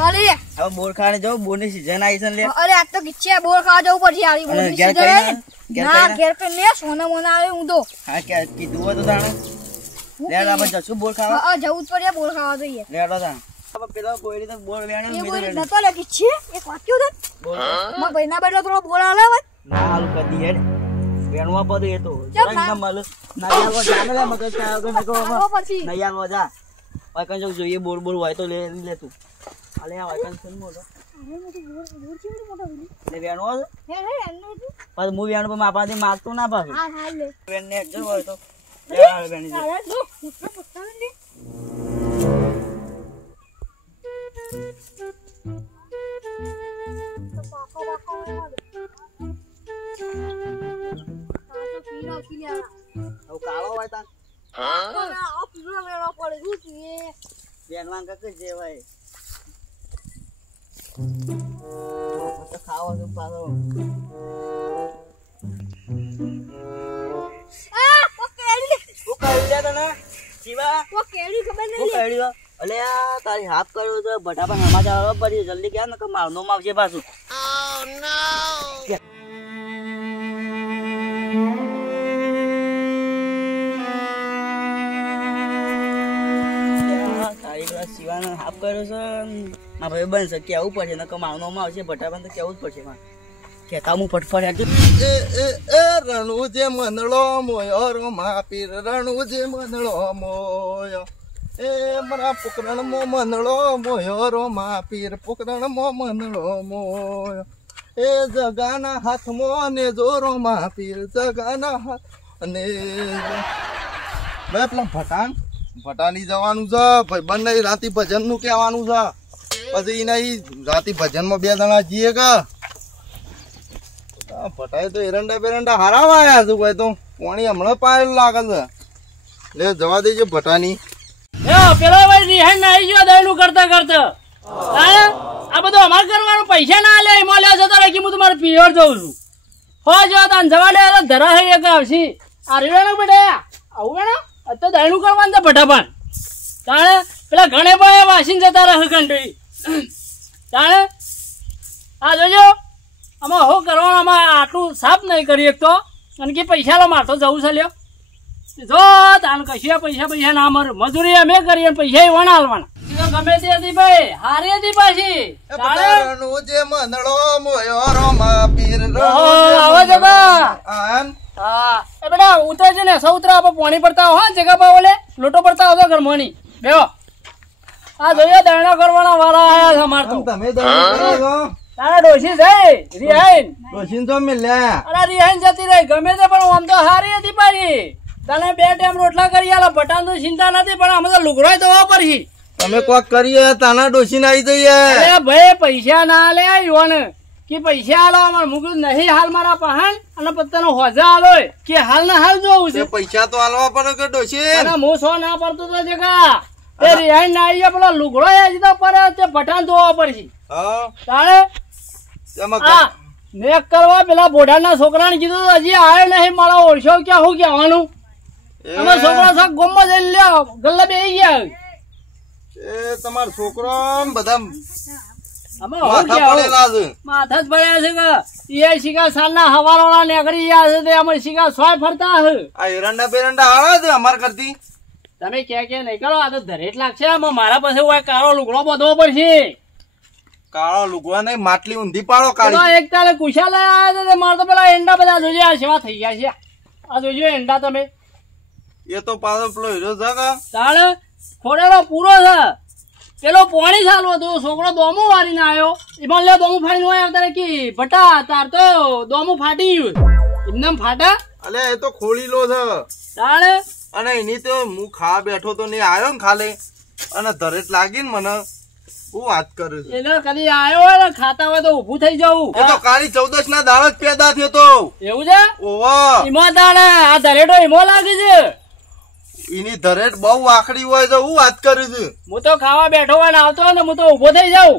અરે હવે બોર ખાને જાવ બોરની સીઝન આવી છે લે અરે આ તો કિચ્ચે બોર ખાવા જવું પડશે યાર બોરની સીઝન ના ઘેર પર ને સોના મોના આવે હું તો હા કે કીધું હોય તો તાણે લેડો આપણે જશું બોર ખાવા જવું જ પડે બોર ખાવા જોઈએ લેડો તાણે હવે પેલો બોરી તો બોર વેણ્યો એ બોર નતો લે કિચ્ચે એક વાક્યો દે માં ભાઈના બેટો થોડો બોર આલે હોય ના હાલ કદી હેડ વેણવા પડે એ તો ના મલ ના યાર જાને લે મગજ કા આગળ નકો ના યાર જા વાકન જો જોઈએ બોર બોર હોય તો લે તું આલે આ વાકન સન મોટો લે વેણો હે પણ હું વેણો પણ માપાથી માગતો ના પાછું હા હા લે વેણ ને જો હોય તો યાર વેણી જા કાળો હોય તા આ પીળો વેણો પડે શું છે વેણવા કે છે ભાઈ તો ખાવો તો પાછો આ ઓકેડી હું કહી દે તને શિવા ઓકેડી ખબર હું નહીં કહી દે અલે આ તારી હાફ કર્યો તો બટાપા સમાચાર આવવા પડી જલ્દી ગયા ને કે મારનો માં આવશે પાછું ઓ નો શિવાનો હાફ કર્યો છે મારા ભાઈ બનશે કેવું પડશે ને કમાવાનો માં આવશે બટાપા તો કેવું જ પડશે માં કેતા હું ફટફટ રણુ જે મનડો મોયો રો માપીર રણુ જે મનડો મોયો એ મારા પુકરણ મો મનડો મોયો રો માપીર પુકરણ મો મનડો મોયો એ જગાના હાથમાં ને જોરો માપીર જગાના હાથ અને પેલા ભટાની જવાનું છે ભાઈ બંને રાતી ભજન નું કહેવાનું છે પછી નહીં રાતી ભજન માં 2 જણા જઈએ કે ભટાઈ તો એરંડા બેરંડા હારા વાયા છે ભાઈ તો પાણી હમણાં પાયેલું લાગે છે લે જવા દેજો ભટાની પેલો ભાઈ રિહાન આવી ગયો દયનું કરતા કરતા આ બધું અમારે કરવાનું પૈસા ના લે એમાં લે જતો રાખી હું તમારે પિયર જઉં છું હો જો તાન જવા દે ધરા હે એક આવશી આ રેવાનો બેટા આવું વેણો તો દયનું કરવાનું છે ફટાફટ તાણે પેલા ઘણે ભાઈ વાસીને જતા રહે કંટ્રી તાણે આ જોજો આમાં હો કરવાનું આમાં આટલું સાફ નહીં કરી એક તો અને કે પૈસા લો મારતો જવું છે લ્યો જો તાન કશી પૈસા ના મર મજૂરી અમે કરીએ પૈસા એ વણા હાલવાના ગમે તે હતી ભાઈ હારી હતી પાછી જે મંદળો મોયો રો માપીર આવો જગા હા એ બેટા ઉતરજે ને સૌત્રા આપણે પાણી પડતા હો જગા પા ઓલે લોટો પડતા હતો ઘરમાંની બેહો આ જોઈએ દરણા કરવાના વાળા આયા છે અમાર તો તમે દરણા કરો છો તારા ડોશી જઈ રિહાઈન ડોશીન તો મિલ્યા અરે રિહાઈન જતી રહી ગમે તે પણ આમ તો હારી હતી પાછી તને 2 ટાઈમ રોટલા કરી આલા બટાન તો ચિંતા નથી પણ અમે તો લુગડો દવા પરથી તમે કોક કરીએ તાના ડોશીને આવી જઈએ અરે ભાઈ પૈસા ના લે યુવાન કે પૈસા આલો અમાર મુકું નહીં હાલ મારા પહાણ અને પત્તાનો હોજા આલો કે હાલ ના હાલ જોવું છે પૈસા તો આલવા પડે કે ડોશી અને હું સો ના પડતો તો જગા એ રિહાઈન ના આવી પેલો લુગડો આજી તો પર તે બટાન ધોવા પડશે હા તાણે આ મેક કરવા પેલા બોઢાના છોકરાને કીધું હજી આવ્યો નહીં મારા ઓળશો ક્યાં હું કહેવાનું અમે છોકરા સાહેબ ગોમમાં જઈને લ્યો ગલ્લા બેસી ગયા એ તમારો છોકરો બધા અમે માથા પડેલા છે માથા જ પડ્યા છે કે એ શિકા સાલના હવારોના નીકળી ગયા છે તે અમે શિકા સોય ફરતા છે આ એરંડા બેરંડા આવે છે અમાર કરતી તમે કે નહીં કરો આ તો ધરેટ લાગશે મારા પાસે હોય કાળો લુગડો બધો પડશે કાળો લુગવા નહીં માટલી ઊંધી પાડો કાળી એક તારે કુશા લઈ આવ્યા છે મારે તો પેલા એંડા બધા જોજો આ સેવા થઈ ગયા છે આ જોજો એંડા તમે એ તો પાછો પેલો હીરો છે કે તાળ ખોડેલો પૂરો છે પેલો પાણી ચાલુ હતું છોકરો દોમું વારીને આવ્યો એમાં લે દોમું ફાડીને હોય આવતા કે ભટા તાર તો દોમું ફાટી ગયું એમને ફાટા અલે એ તો ખોલીલો છે તાળ અને એની તો હું ખા બેઠો તો નહીં આવ્યો ને ખાલે અને ધરેટ લાગી ને મને હું વાત કરું છું એને કદી આવ્યો હોય ને ખાતા હોય તો ઉભું થઈ જવું એ તો કાળી 14 ના દાળ જ પેદા થયો તો એવું છે ઓવા ઈમો તાણે આ ધરેટો ઈમો લાગે છે એની ધરેટ બહુ આખડી હોય છે હું વાત કરું છું હું તો ખાવા બેઠો હોય ને આવતો હોય ને હું તો ઉભો થઈ જાઉં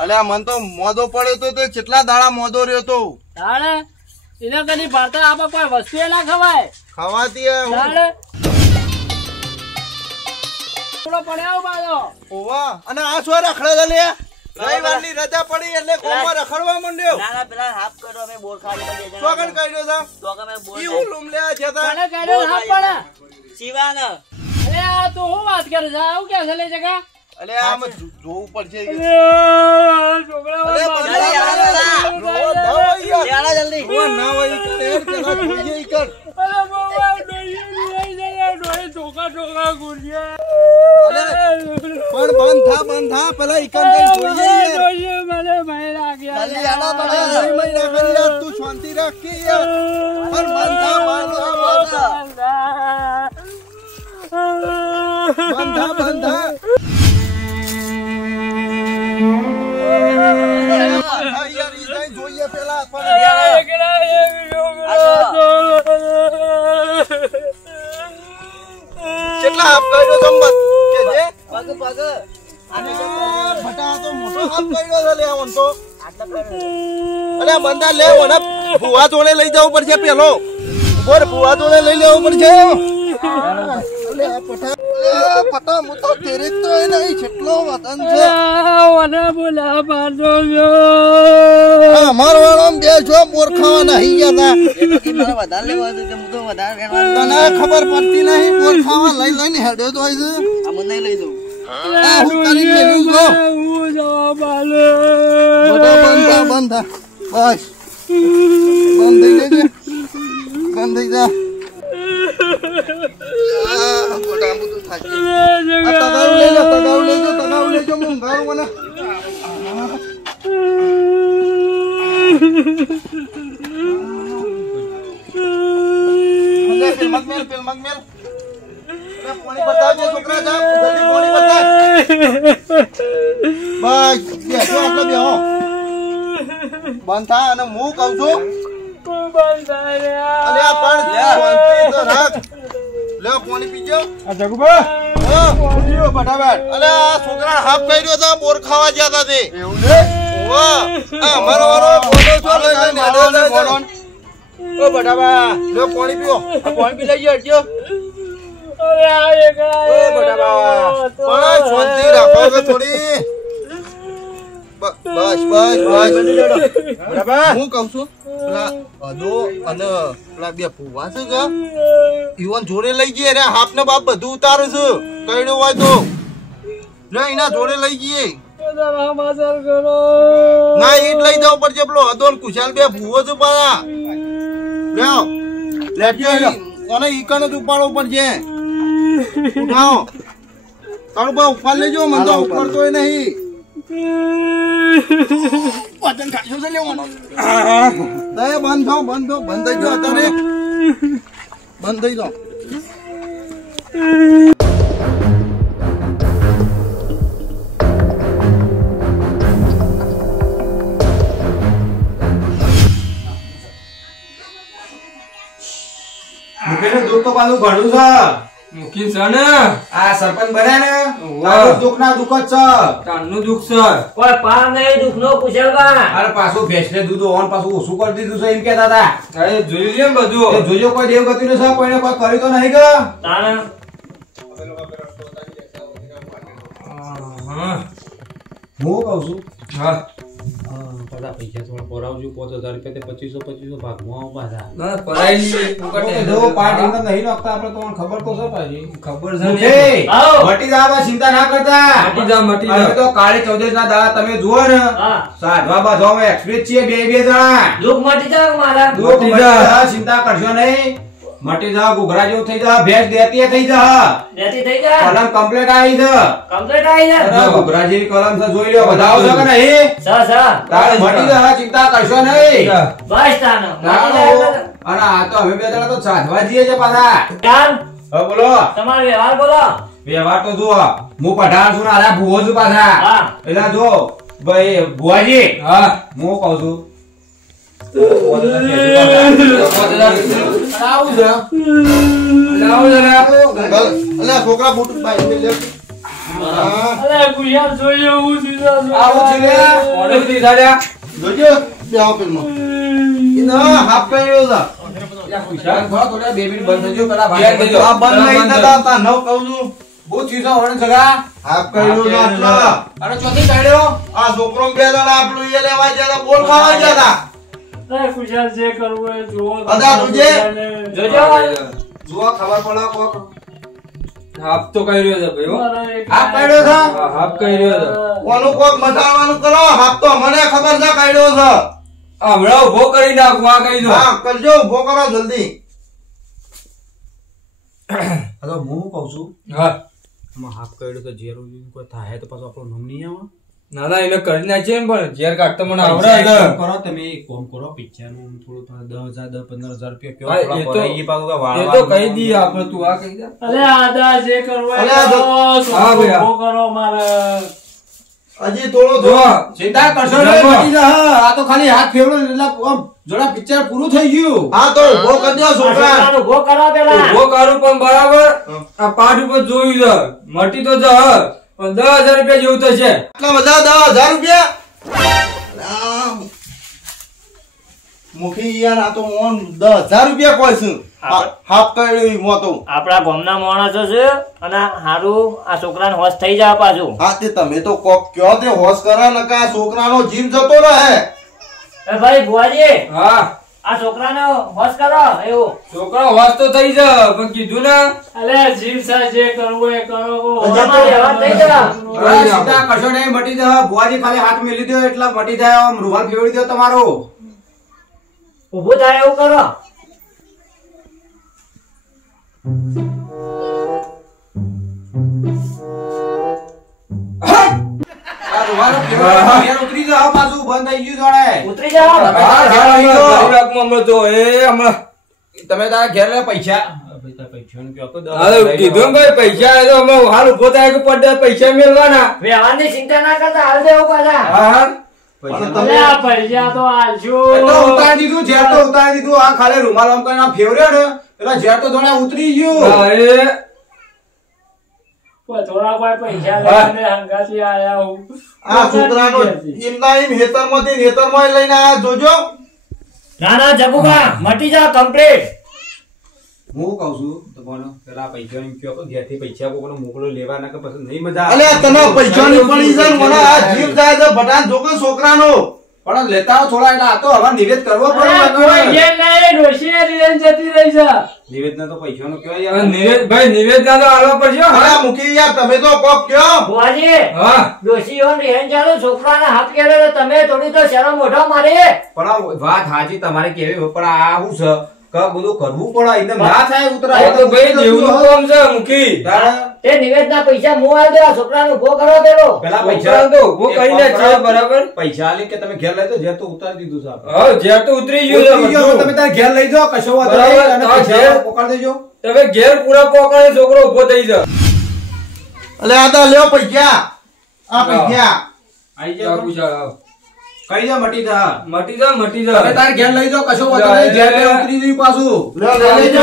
અલે મન તો મોદો પડ્યો તો તે કેટલા દાડા મોદો રહ્યો તો તાણે એને કદી ભારતા આપે કોઈ વસ્તુ ના ખવાય ખવાતી તાણે પડ્યા બાજો ઓવા અને આ શું રખડે છે લે રવિવારની રજા પડી એટલે કોમમાં રખડવા માંડ્યો. ના ના પેલા હાફ કરો અમે બોર ખાલી કરી દેજો. ચોકન કાઢ્યો તા. તો અમે બોર ઈ હું લૂમ લેવા જતા. કોને કાઢ્યો હાફ પડે? શિવાન અરે આ તો હું વાત કરે છે આવું કે છે લે જગા અલે આમ જોવું પડશે કે છોકરા અલે જલ્દી આવો જલ્દી ઓ ના હોય કે પેલા જોઈએ ઈ કર. અરે બાબા ડોઈ લઈ જાય ડોઈ છોકરા છોકરા ગુડિયા પણ બંધ થા પેલા ઈ કર દે જોઈએ યાર. ડોઈ મને ભાઈ લાગ્યા જલ્દી આવો બડા નહીં મહિના કરી યાર તું શાંતિ રાખ કે યાર. પણ બંધ થા યાર ઈ નહીં જોઈએ પેલા કેટલા હાફ કર્યો સંબત કે જે પગ પગ ભટા તો મોટો હાફ કર્યો છે લે આમ તો. અરે બંદા લે મને ભુવા જોડે લઈ જવું પડશે પેલો. બોર ભુવા જોડે લઈ લેવું પડશે. અલે આ પટા મુ તો તેરે તો એ નહીં છેટલો વતન છે. મને બોલા પાડો અમાર વાળામાં બે જો બોર ખાવા નહીં ગયા એ તો કે મારે વધારે લેવા હતું કે હું તો વધારે વેણવા તને ખબર પડતી નહીં બોર ખાવા લઈ લઈને હેડ્યો તો છે. આ મને લઈ દઉં હું કરી મેલું જો હું જવા બાલે બધા બંધ બસ બંધ થઈ જજે બંધ થઈ જા. મોટા બધું થાકી તગાવ લેજો મૂંઘારું મને. મગમેલ પાણી બતાવજે છોકરા જા જલ્દી પાણી બતાવ. બસ બેસો આટલો બેહો બંધ થા અને હું કહું છું અલે આ પણ શાંતિ તો રાખ. લે પાણી પીજો આ જગુબા પીજો ફટાફટ. અલે આ છોકરા હાફ કર્યો તો બોર ખાવા ગયા હતા તે એવું ને વાહ આ મારો બોલો છો લઈને હેડો લે બોલો ઓ બટાબા લે પાણી પીઓ આ પાણી પી લઈ હટજો. અરે આ એકલા ઓ બટાબા પણ શાંતિ રાખો કે થોડી. બસ બટાબા હું કહું છું પેલા અદો અને પેલા બે ફુવા છે કે ઈવન જોડે લઈ જઈએ રે હાફ ને બાપ બધું ઉતારે છે કઈડો હોય તો લે એના જોડે લઈ જઈએ. ના ઈટ લઈ જવું પડશે પેલો અદો ને કુશાલ બે ભૂવો છે પાછા લ્યો લેજો કોને ઈકણ જ ઉપાડવો પડશે. ઉઠાવો તારું બા ઉપાડ લેજો મને તો ઉપાડતો નહીં. વજન ખાશો છે લેવાનો બંધ થઈ ગયો અત્યારે બંધ થઈ જાઓ. મુકેશનું દુઃખ તો પાછું ઘણું છે. મુકી છે ને આ સરપંચ બન્યા ને તારું દુઃખ ના દુઃખ જ છે. તારનું દુઃખ છે કોઈ પાર નહીં દુઃખ નો કુશલબા અરે પાછું ભેંસને દૂધ ઓન પાછું ઓછું કરી દીધું છે એમ કેતા હતા. અરે જોઈ લે બધું એ જોજો કોઈ દેવ ગતિ નું છે કોઈને કોઈ કર્યું તો નહીં કે તારા હા હું કઉ છું હા બધા પૈસા થોડા પરાવજો 5000 રૂપિયા 2500 ભાગમાં પાછા ના પરાઈ ની જો પાર્ટી તો નહીં નાખતા આપણે તમને ખબર તો છે પાછી ખબર છે છે આવો. મટી જાવા ચિંતા ના કરતા. મટી જા અમે તો કાળે 14 ના દાડા તમે જુઓ ને હા સાધવા બાધવામાં એક્સપ્રેસ છીએ બે જણા. દુઃખ મટી જાવ મારા દુઃખ મટી જા, ચિંતા કરશો નહીં. મટી જા ઘુઘરા જેવું થઈ જા ભેંસ દેતી થઈ જા. દેતી થઈ જા કલમ કમ્પ્લીટ આવી છે. કમ્પ્લીટ આવી જા અરે ઘુઘરા જેવી કલમ છે જોઈ લ્યો બધા આવશે કે નહીં. સા તારે મટી જા ચિંતા કરશો નહીં. બસ તાનો ના, મટી જાય અને આ તો અમે બે જણા તો સાધવા જઈએ છે પાછા. કામ હવે બોલો તમારો વ્યવહાર બોલો વ્યવહાર તો જુઓ હું પઠાણ છું ને આરા ભુવો છું પાછા. હા. એટલે જો ભાઈ ભુવાજી હા હું કહું છું આવું છે લાવો જરા અલે છોકરા બૂટ બાઈ લે. અરે ગુડિયા જોઈએ હું દીધા આવું છે લે ઓને દીધા લ્યા જોજો બે આવ પેલમાં ઇના હાફ કર્યો છે. થોડા 2 મિનિટ બંધ થજો પેલા બંધ થઈ જાઓ. આ બંધ નહીં થતા તા નવ કહું છું બહુ ચીજો હોણ જગા હાફ કર્યો છે આટલો. અને ચોથી કાઢ્યો આ છોકરો 2 દાડા આપણું એ લેવા ગયા તા, બોલ ખાવા ગયા તા. ખુશાલ જે કરવું એ જુઓ. અદા તુજે જોજો જુઓ ખબર પડે કોક હાફ તો કરી રહ્યો છે ભાઈ હો. આ કાઢ્યો છે હા, હાફ કરી રહ્યો છે. કોનું કોક મટાડવાનું કરો. હાફ તો મને ખબર છે કાઢ્યો છે. આ હમણાં ઉભો કરી નાખું આ કહી દો. હા કરજો, ઉભો કરો જલ્દી. હવે હું કહું છું હા આમાં હાફ કાઢ્યો તો ઝેર કોઈ થાય તો પાછો આપણો નામ નહીં આવે. ના ના એને કરી નાખીએ ને પણ ઝેર કાઢતો મને આવડે એક છે. કામ કરો તમે એક કામ કરો પિક્ચરનું થોડું 10,000 10-15,000 રૂપિયા હા, કયો એ તો- થોડા એ પાછું એ તો કહી દઈએ આપણે, તું આ કહી દે. અલે આદા જે કરવું એ અલે કરો. હા ભાઈ, હા. ઉભો કરો મારે. હજી થોડો જો ચિંતા કરશો બરાબર. નહીં મટી જશે. આ તો ખાલી હાથ ફેરવો એટલે આમ જોડા પિક્ચર પૂરું થઈ ગયું. હા તો ઉભો કરજો આ છોકરા. છોકરાને ઉભો કરો પેલા. ઉભો કરું પણ બરાબર આ પાઠ ઉપર જોયું છે મટી તો જ પણ 10,000 રૂપિયા જેવું થશે. આટલા બધા 10,000 રૂપિયા? અલા, મુખી યાર આ તો મોન 10,000 રૂપિયા કોઈ છે. હાફ કર્યો ઈ મો તો. આપણા ગામના માણસો છે અને હારું આ છોકરાને હોશ થઈ જાય પાછું. હા તે તમે તો કોક કયો તે હોશ કરા નકા છોકરાનો જીવ જતો રહે. એ ભાઈ ભુવાજી હા આ છોકરાને હોશ કરો એવું. છોકરો વાસ તો થઈ જાય પણ કીધું ને અલે જીવ સા જે કરવું એ કરો. તમારે વ્યવહાર થઈ જાય. હવે ચિંતા કરશો નહીં મટી જશે. ભુવાજી ખાલી હાથ મેલી દો એટલે મટી જાય. આમ રૂમાલ ફેરવી દો તમારો. ઊભું થાય એવું કરો. આ રૂમાલ ફેરવો ઘેર ઉતરી જાઓ પાછું બંધ થઈ ગયું જોડે. ઉતરી જાઓ. હા, ઘેર લઈ જાઓ. ગરીબાકમાં હમણાં તો એ હમણાં તમે તારા ઘેર લે પૈસા. ભાઈ તારા પૈસાનું કયો તો હાલ કીધું ને ભાઈ પૈસા એ તો હમણાં હાલ ઉભો થાય કે પડે પૈસા મેળવાના. વ્યવહારની ચિંતા ના કરતા હાલ દેવું પાછા. હા હા પણ અલે આ પૈસા તો આલજો. એ તો ઉતારી દીધું ઝેર તો ઉતારી દીધું. આ ખાલી રૂમાલ આમ કરીને આમ ફેરવ્યો ને એટલે ઝેર તો જોડે ઉતરી ગયું. હા, એ પણ થોડા કોઈ પૈસા લઈને હંગાથી આયા હું. આ છોકરાનો એમના એમ હેતરમાંથી હેતરમાં લઈને આયા જોજો. ના ના જગુબા મટી જા કમ્પ્લીટ. હું કહું છું તમને પેલા પૈસાની કયો તો ઘેરથી પૈસા કોકનો મોકલો લેવા ના કે પછી નહીં મજા અલે તને પૈસાની પડી છે ને મને આ જીવ જાય છે ભટાન જોકે છોકરાનો. પણ લેતા આવો થોડા એટલે આ તો હવે નિવેદ કરવો અરે કોઈ પડે. ઘેર નહીં, ડોશીએ રીન જતી રહી છે. નિવેદ તો પૈસાનો કયો હવે યાર. નિવેદભાઈ નિવેદ તો આલવા પડશે હો. અરે મુખી યાર તમે તો કોક કયો. ભુવાજી હા ડોશી ઓન રેન ચાલો છોકરાને હાથ કેળે તો તમે થોડી તો શરમ મોઢો મારે. પણ આ વાત હાજી તમારે કેવી હોય, પણ આ શું છે કે બધું કરવું પડે એકદમ ના થાય ઉતરાય આ તો ભાઈ દેવનું કામ છે મુખી. તારે તે નિવેદના પૈસા હું આલ દે છોકરાને ઉભો કરો પેલો. પેલા પૈસા પૈસા તો ઉભો કરીને છે બરાબર. પૈસા આલી કે તમે ઘેર લઈ જાઓ. ઝેર તો ઉતારી દીધું છે આપણે. હા ઝેર તો ઉતરી ગયું છે ઉતરી ગયો, બધું. તમે તારે ઘેર લઈ જાઓ કશો વાંધો બરાબર, નહીં. અને હા, પૈસા ઘેર. પકડી દેજો. તમે ઘેર પૂરા પોકાળે છોકરો ઉભો થઈ જાય. અલે આ તો લ્યો પૈસા. આ પૈસા. આઈ જાઓ. કઈ જા મટી જા. મટી જા મટી તમે જા. તારે ઘેર લઈ જાઓ કશો વાંધો નહીં. ઝેર લે ઉતરી ગયું પાછું. લ્યો લઈ લેજો.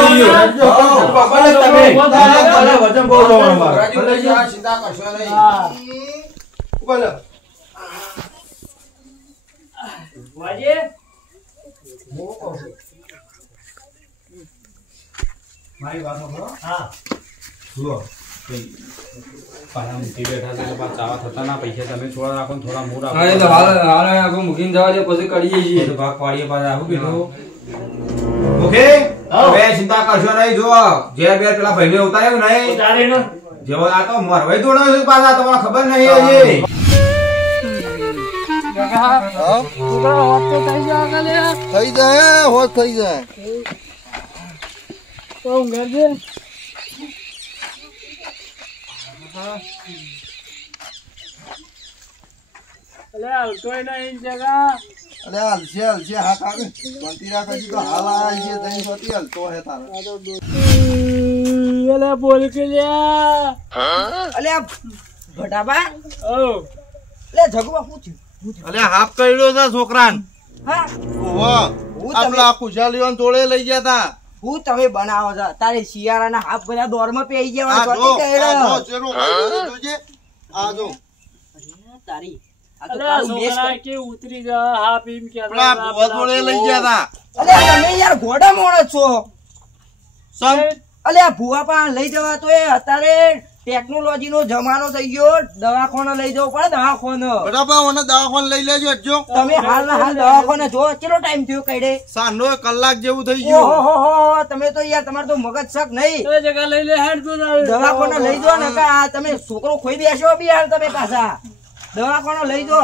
પકડે તમે. ભલે વજન બહુ તમારું મારું. રાજી લઈ જાઓ, ચિંતા કરશો નહીં. હા. ભલે. ભુવાજી મારી વાત સાંભળો. હા જુઓ, પાછા મૂકી બેઠા છે એટલે પાછા ચાવા થતા ના. પૈસા તમે થોડા રાખો ને થોડા મૂળ હા, એ તો હાલ હાલ આગળ મૂકીને જવા દે પછી કરીએ છીએ. તો ભાગ પાડીએ પાછા આવું કીધું. ઓકે હવે ચિંતા કરશો નહીં. જો જે બે પેલા ભાઈને ઉતાર્યું નહીં ઉતારીનો જેવો આ તો મરવાઈ દોડો છે પાછા તમને ખબર નહીં હજી. હા? છોકરા હોત તો થઈ જાય કાલે. થઈ જાય હોશ થઈ જાય. તો ઊંઘે છે. અલે હાલતોય નહીં જગા. અલે હાલશે હાલશે હા કાકે શાંતિ રાખ. હજી તો હાલ આયા છે તઈ સોતી હાલતો હે તારે. અલે બોલ કે લ્યા. અલે આ ભટાબા ઓ લે જગુબા શું થયું? અલે હાફ કર્યો છે છોકરાન. હા ઓહો હું આપલા ખુશાલીઓને તોડે લઈ ગયા તા. હું તમે બનાવો છો તારે શિયાળાના હાફ બધા દોરમાં પેઈ ગયા આ હોય, જો ચોથી કર્યો. આ જો ચેરો કર્યો જોજે. આ જો તારી આ તો અલે તારું મેસ છોકરા કે ઉતરી જા. હા પીમ કે પેલા ભુવા તોડે લઈ ગયા તા. અલે તમે યાર ઘોડા મોણસ છો. સમ અલે આ ભુવા પણ લઈ જવા તો એ અત્યારે ટેકનોલોજી નો જમાનો થઈ ગયો, દવાખાને લઈ જવું પડે. દવાખાને બરાબર, મને દવાખાને લઈ લેજો. હજો તમે હાલ દવાખાને જો કેટલો ટાઈમ થયો કઈડે? સાંજનો કલાક જેવું થઈ ગયું. ઓહો, તમે તો યાર તમારે તો મગજ શક નહીં. એ જગ્યા લઈ લે હેડ તું દવાખાને લઈ જો ને કા તમે છોકરો ખોઈ બેસો બી હાલ તમે પાછા દવાખાને લઈ જો.